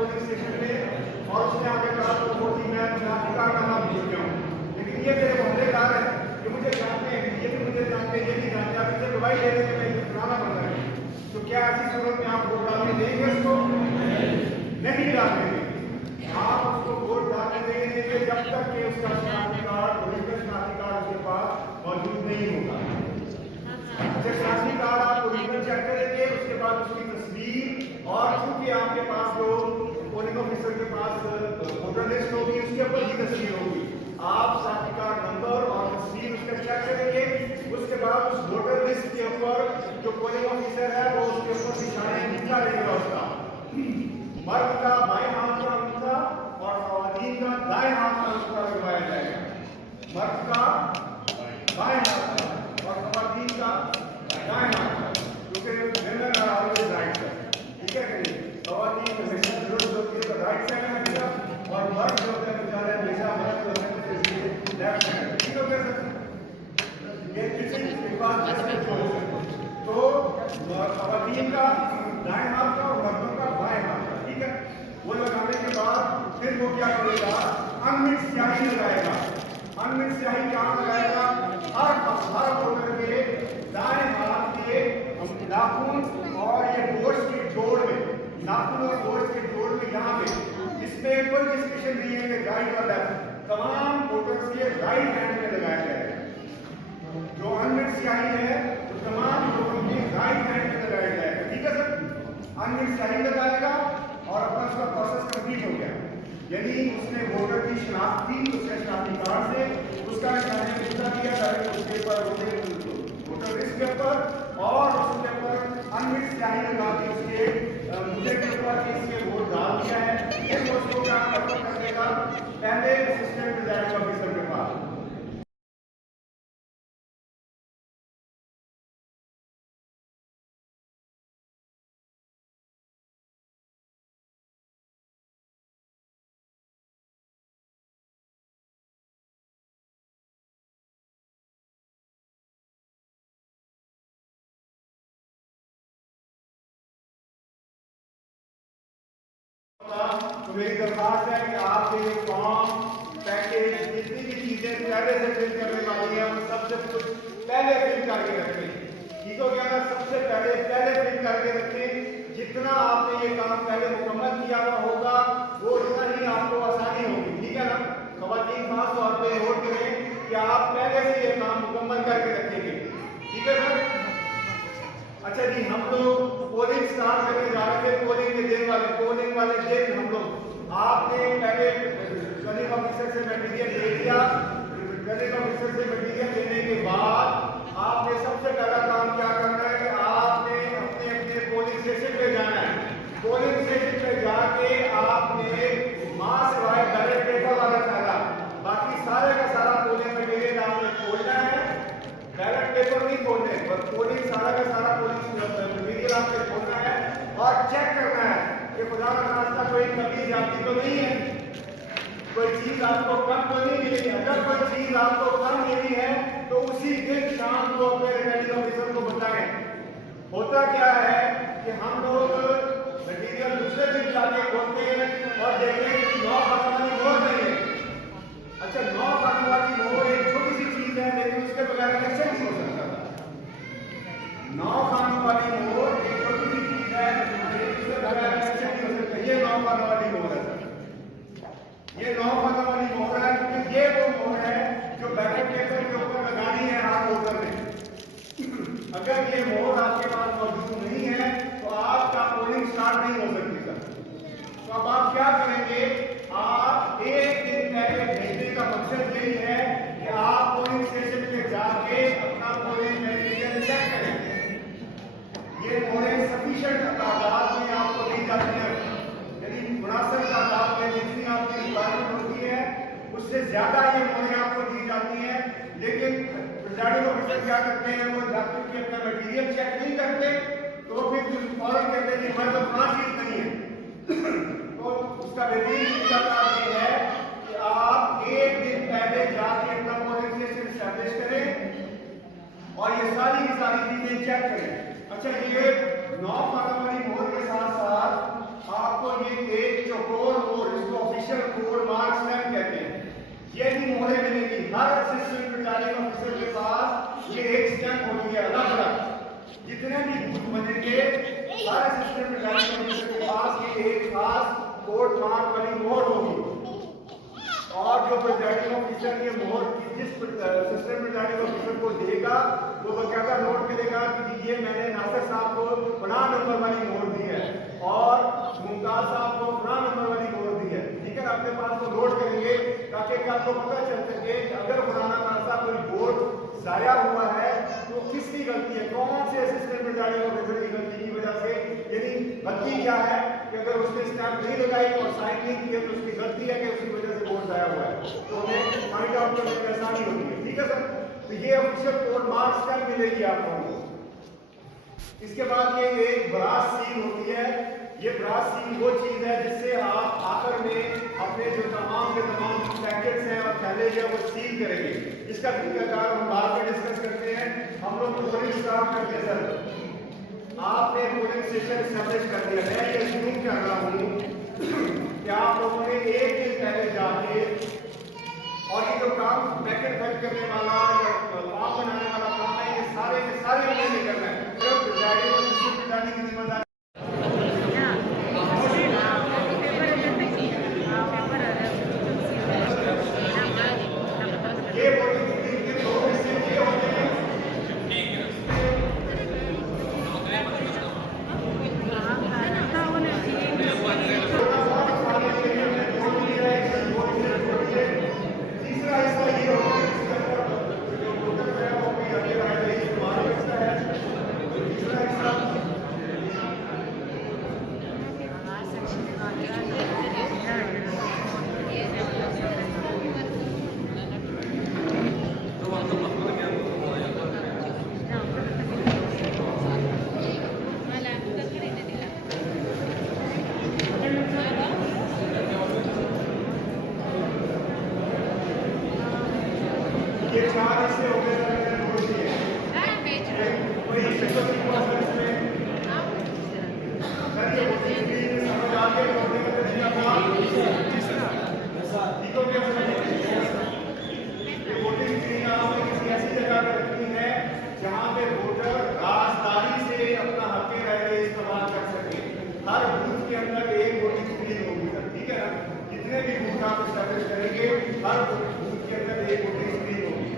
Police station में और उसने आगे कहा तो वो थी मैं शनाख्ती कार्ड का नाम भूल गया हूँ, लेकिन ये मेरे मोहल्लेदार है, ये मुझे जानते हैं, ये भी मुझे जानते हैं, ये नहीं जानते, आप इसे गवाही दे देंगे मैं ये सुनाना पड़ता है। तो क्या ऐसी सूरत में आप वोट डालने देंगे उसको? नहीं डालने देंगे। आप उसको वोट डालने देंगे जब तक कि उसका शनाख्ती कार्ड, ओरिजिनल शनाख्ती कार्ड उसके पास मौजूद नहीं होगा। जब शनाख्ती कार्ड आप ओरिजिनल चेक करेंगे उसके बाद उसकी तस्वीर और चूंकि आपके पास जो पोलिंग ऑफिसर के पास वोटर लिस्ट होगी उसके ऊपर ही तस्वीर होगी, आप शनाख्ती कार्ड नंबर और तस्वीर उसका चेक करेंगे, उसके बाद उस वोटर लिस्ट के ऊपर जो पोलिंग ऑफिसर है वो उसके ऊपर निशान अंगूठा लेगा, उसका मर्द का बाएं हाथ का अंगूठा और ख्वातीन का दाएं हाथ का अंगूठा लगवाया जाएगा। मर्द का बाएं हाथ का और ख्वातीन का दाएं हाथ का, क्योंकि जनरल ऑलवेज राइट साइड, ठीक है कि नहीं? ख्वातीन हमेशा जरूरत होती है तो राइट साइड में हमेशा, और मर्द जो होता है बेचारे हमेशा मर्द होते हैं लेफ्ट साइड, ठीक हो गया सर? ये किसी के पास जैसे तो ख्वातीन का दाएं हाथ का और मर्दों का बाएं हाथ का, ठीक है? वो लगाने के बाद फिर वो क्या करेगा? अनमिक्स स्याही लगाएगा। अनमिक्स स्याही कहाँ लगाएगा? हर वोटर के दाएं हाथ के नाखून और ये गोश्त के जोड़ में, नाखून और गोश्त के जोड़ में यहाँ पे, इसमें कोई डिस्कशन नहीं है कि राइट और लेफ्ट, तमाम वोटर्स के राइट हैंड में लगाया जाएगा। जो अनमिक्स स्याही है तो तमाम लोगों के राइट हैंड में लगाया जाएगा, ठीक है सर? अनमिक्स स्याही लगाएगा और अपना उसका प्रोसेस कंप्लीट हो गया, यानी उसने वोटर की शनाख्त की, उसके शनाख्ती कार्ड से उसका निशान अंगूठा दिया डायरेक्ट उसके ऊपर वोटर लिस्ट के ऊपर, और उसके ऊपर अनमिक्स स्याही लगा दी उसके मुद्दे के ऊपर कि इसके वोट डाल दिया है। फिर उसको क्या कर देगा? पहले असिस्टेंट प्रिजाइडिंग ऑफिसर के पास तो मेरी दरखास्त है कि आप ये फॉर्म पैकेज जितनी भी चीजें पहले से फिल करने वाली है वो सबसे कुछ पहले फिल करके रखें, ठीक हो गया ना? सबसे पहले फिल करके रखें, जितना आपने ये काम पहले मुकम्मल किया हुआ होगा वो उतना ही आपको आसानी होगी, ठीक है ना? ख़वातीन खास तौर पे नोट करें कि आप पहले से ये काम मुकम्मल करके रखेंगे, ठीक है सर? अच्छा जी, हम लोग पोलिंग स्टार्ट करने जा रहे थे, पोलिंग वाले दिन हम लोग आपने पहले रिटर्निंग ऑफिसर से मटेरियल ले लिया, रिटर्निंग ऑफिसर से मटेरियल लेने के बाद आपने सबसे पहला काम क्या करना है कि आपने अपने अपने पोलिंग स्टेशन पे जाना है। पोलिंग स्टेशन पे जाके आपने मास वाइड बैलेट पेपर वाला डाला, बाकी सारे का सारा पोलिंग मटेरियल आपने खोलना है, बैलेट पेपर नहीं खोलने, बस पोलिंग सारा का सारा पोलिंग मटेरियल आपने खोलना है और चेक करना है कि खुदा का रास्ता कोई कमी जाती तो नहीं है, कोई चीज आपको कम तो नहीं मिली। अगर कोई चीज आपको कम मिली है तो उसी दिन शाम को अपने रिटर्निंग ऑफिसर को बताएं। होता क्या है कि हम लोग मटेरियल दूसरे दिन जाके खोलते हैं और देखते हैं कि 9 खाने वाली मोहर नहीं है। अच्छा, 9 खाने वाली मोहर एक छोटी सी चीज है, लेकिन उसके बगैर इलेक्शन नहीं हो सकता। 9 खाने वाली मोहर एक छोटी सी चीज है, उसके बगैर इलेक्शन नहीं हो सकता। ये 9 खाने वाली मोहर है, ये 9 खाने वाली मोहर है, क्योंकि ये वो मोहर है जो बैलेट पेपर के ऊपर लगानी है हर वोटर ने। अगर ये मोहर आपके पास मौजूद नहीं है तो आपका पोलिंग स्टार्ट नहीं हो सकती सर। तो अब आप क्या करेंगे? आप एक दिन पहले भेजने का मकसद यही है कि आप पोलिंग स्टेशन पे जाके अपना पोलिंग मटेरियल चेक करें। ये मोहरें सफिशिएंट तादाद में आपको दी जाती है, यानी मुनासिब तादाद में जितनी आपकी रिक्वायरमेंट होती है उससे ज्यादा ये मोहरें आपको दी जाती हैं। लेकिन प्रिजाइडिंग ऑफिसर क्या करते हैं? वो जब तक कि अपना मटेरियल चेक नहीं करते तो फिर फौरन कहते हैं कि हमारे तो 5 चीज नहीं है। तो उसका बेहतरीन तरीका ये है कि आप एक दिन पहले जाके अपना पोलिंग स्टेशन एस्टैब्लिश करें और ये सारी की सारी चीजें चेक करें। अच्छा, ये 9 खाने वाली मोहर के साथ साथ आपको ये एक जो कोर मोहर, इसको ऑफिशियल कोर मार्क स्टैम्प कहते हैं। ये भी मोहरें मिलेंगी हर असिस्टेंट रिटर्निंग ऑफिसर के पास। ये एक स्टैम्प होती है अलग अलग। जितने भी बूथ बनेंगे हर असिस्टेंट रिटर्निंग ऑफिसर के पास ये एक खास कोर्ट मार्क वाली मोहर होगी। और जो प्रिजाइडिंग ऑफिसर ये मोहर जिस असिस्टेंट प्रिजाइडिंग ऑफिसर को देगा वो बकायदा नोट करेगा कि ये मैंने नासिर साहब को फलां नंबर वाली मोहर दी है और मुमताज साहब को फलां नंबर वाली मोहर दी है। ठीक है, अपने पास वो नोट करेंगे ताकि आपको पता चल सके कि अगर फलाना खासा कोई वोट जाया हुआ है तो किसकी गलती है, कौन से असिस्टेंट प्रिजाइडिंग ऑफिसर की गलती की वजह से। यानी गलती क्या है कि अगर उसने स्टैम्प नहीं लगाई और साइन नहीं किया तो उसकी गलती है कि उसकी वजह से वोट जाया हुआ है, तो हमें फाइंड आउट करने में आसानी होती है। ठीक है सर, तो ये ऑफिशियल कोड मार्क स्टैम्प मिलेगी आपको। इसके बाद ये एक ब्रास सील होती है। ये ब्रास सील वो चीज है जिससे आप आखिर में अपने जो तमाम के तमाम पैकेट्स हैं और थैले हैं वो सील करेंगे। इसका तरीकाकार हम बाद में डिस्कस करते हैं। हम लोग पोलिंग स्टार्ट करते हैं। सर आपने पोलिंग स्टेशन एस्टेब्लिश कर दिया है, ये जूम कर रहा हूँ कि आप लोगों ने एक दिन पहले जाके और ये जो काम पैकेट पैक करने वाला फॉर्म बनाने वाला काम है ये सारे के सारे हमने करना है। सिर्फ प्रिजाइडिंग और डिस्ट्रिक्ट प्रिजाइडिंग की जिम्मेदारी। ये चार ऐसे हो गए मैंने नोट किए। वही सर ये वोटिंग समझ आ गया वोटिंग का तरीका ठीक हो गया। ये वोटिंग स्क्रीन आपने किसी ऐसी जगह पर रखनी है जहाँ पे वोटर राजदारी से अपना हक रहे इस्तेमाल कर सके। हर बूथ के अंदर एक वोटिंग स्क्रीन होगी सर, ठीक है ना। जितने भी बूथ आप एस्टैब्लिश करेंगे हर बूथ के अंदर एक वोटिंग स्क्रीन होगी।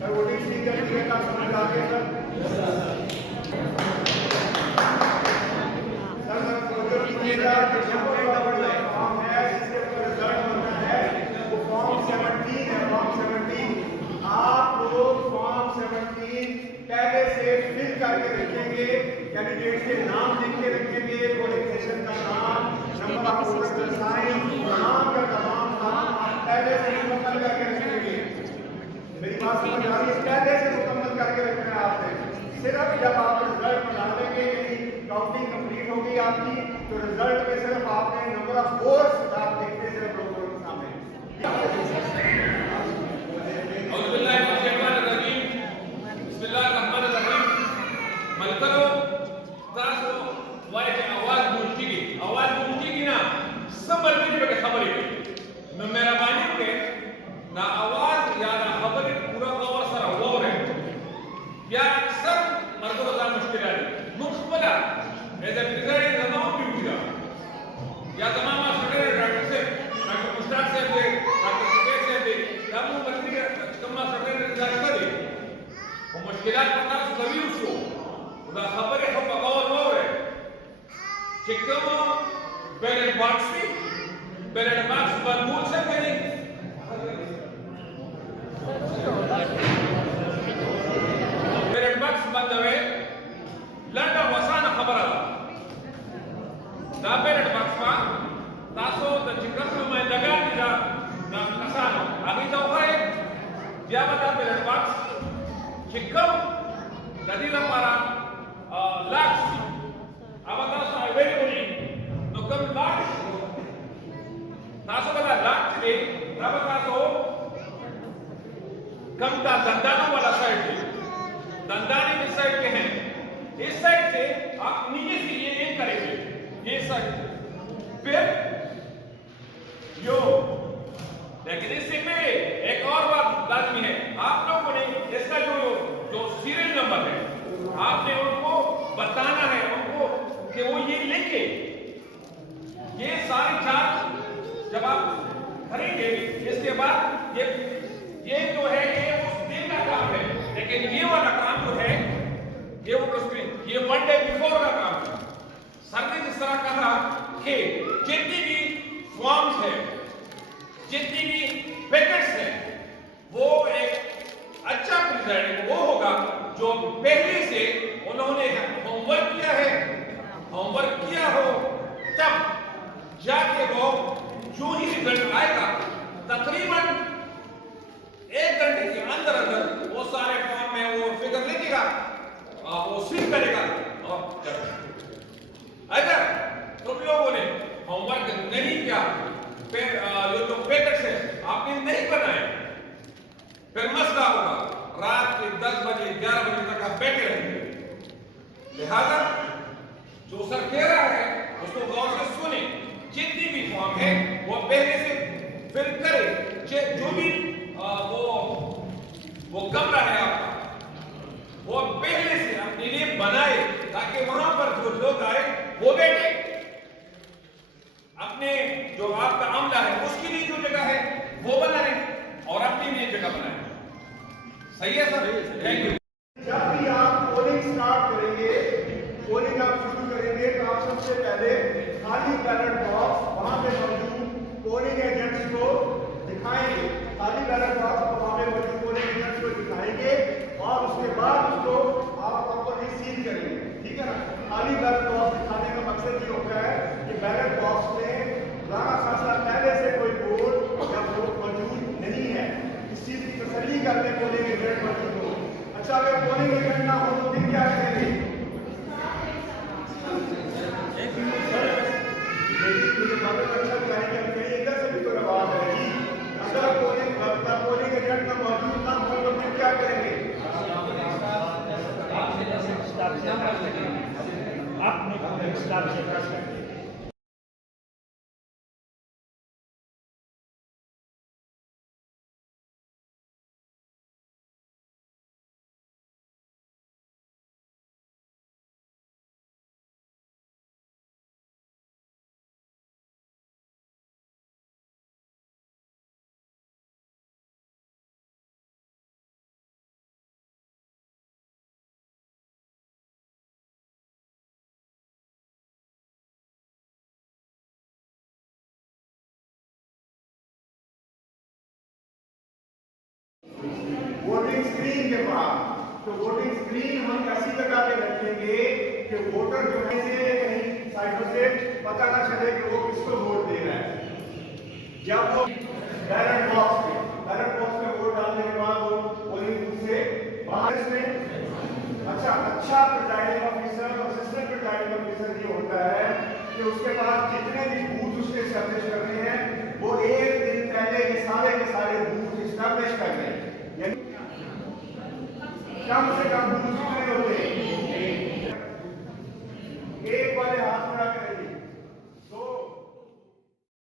सर वोटिंग स्क्रीन का तरीका समझ आ गया सर। फॉर्म है जिसके ऊपर रिजल्ट बनना है वो फॉर्म 17 है। फॉर्म 17 आप लोग फॉर्म 17 पहले से फिल करके रखेंगे। कैंडिडेट के नाम लिख के रखेंगे, पोलिंग स्टेशन का नाम, नंबर ऑफ वोटर साइन, नाम का तमाम काम पहले से मुकम्मल करके रखेंगे। मेरी बात समझ आ रही है? पहले से मुकम्मल करके रखना है आपने। सिर्फ जब आप रिजल्ट बना लेंगे, काउंटिंग कंप्लीट होगी आपकी, तो रिजल्ट में सिर्फ आपने नंबर ऑफ वोट्स आप देखते सिर्फ लोगों के सामने। मुश्किलात पता सभी उसको उदा खबर है हम और और कि कम बैलेट बॉक्स बनबूल से करें बैलेट बॉक्स बंदवे लंडा वसाना खबर आला दा बैलेट बॉक्स मा तासो द चिकन में लगा दिया ना कसानो अभी तो है या बता ballot box Cikam jadi para lax awak tahu very good no kam lax tahu kalau lax ni berapa tahu kam ta dandana वाला साइड पे दंदानी की साइड पे है इस साइड से आप नीचे से ये करेंगे ये साइड फिर सारी जांच जब आप करेंगे, इसके बाद ये जो है ये उस दिन का काम है, लेकिन ये वाला काम जो है ये वो ये 1 डे बिफोर का काम है। सर ने जिस तरह कहा कि जितनी भी फॉर्म्स है, जितनी भी पैकेट्स है, वो एक अच्छा प्रेसिडेंट वो होगा जो पहले से उन्होंने होमवर्क किया है, होमवर्क किया हो, तब जाके वो जो ही रिजल्ट आएगा तकरीबन 1 घंटे के अंदर अंदर वो सारे फॉर्म में वो फिगर लिखेगा, वो स्विच करेगा। और अगर तुम लोगों ने होमवर्क नहीं किया, फिर जो पैकेट्स है आपने नहीं बनाए, फिर मसला होगा, रात के 10 बजे 11 बजे तक आप बैठे रहेंगे। लिहाजा जो सर कह रहा है उसको गौर से सुने, जितनी भी फॉर्म है वो पहले से फिल करे, जो भी वो कमरा है आपका वो पहले से अपने लिए बनाए, ताकि वहां पर जो लोग आए वो बैठे, अपने जो आपका अमला है उसके लिए जो जगह है वो बनाए और अपने लिए जगह बनाए। सही है सर? Thank you. जब भी आप पोलिंग स्टार्ट करेंगे, पोलिंग आप शुरू करेंगे, तो आप सबसे पहले खाली बैलेट बॉक्स वहां पे मौजूद पोलिंग एजेंट्स को दिखाएंगे। खाली बैलेट बॉक्स वहां पे मौजूद पोलिंग एजेंट्स को दिखाएंगे और उसके बाद उसको आप प्रॉपर्ली सील करेंगे। ठीक है ना? खाली बैलेट बॉक्स दिखाने का मकसद ये होता है कि बैलेट बॉक्स में राना खासा पहले से कोई वोट या वोट मौजूद नहीं है, इस चीज की तसल्ली करने पोलिंग एजेंट मौजूद हो। अच्छा, अगर पोलिंग एजेंट ना हो तो फिर क्या करेंगे? इधर से भी तो रवाब है जी। अगर पोलिंग एजेंट का मौजूद ना हो तो फिर क्या करेंगे? आपने स्टाफ से कर सकते। वोटिंग स्क्रीन के बाद, तो वोटिंग स्क्रीन हम ऐसी जगह पे रखेंगे कि वोटर जो है कहीं साइडों से पता ना चले कि वो किसको वोट दे रहा है। जब वो बैलेट बॉक्स में वोट डालने के बाद वो पोलिंग बूथ से बाहर में अच्छा प्रिजाइडिंग ऑफिसर और असिस्टेंट प्रिजाइडिंग ऑफिसर ये होता है कि उसके पास जितने भी बूथ उसके एस्टैब्लिश करने हैं वो एक दिन पहले ये सारे के सारे बूथ एस्टैब्लिश कर रहे हैं, कम से कम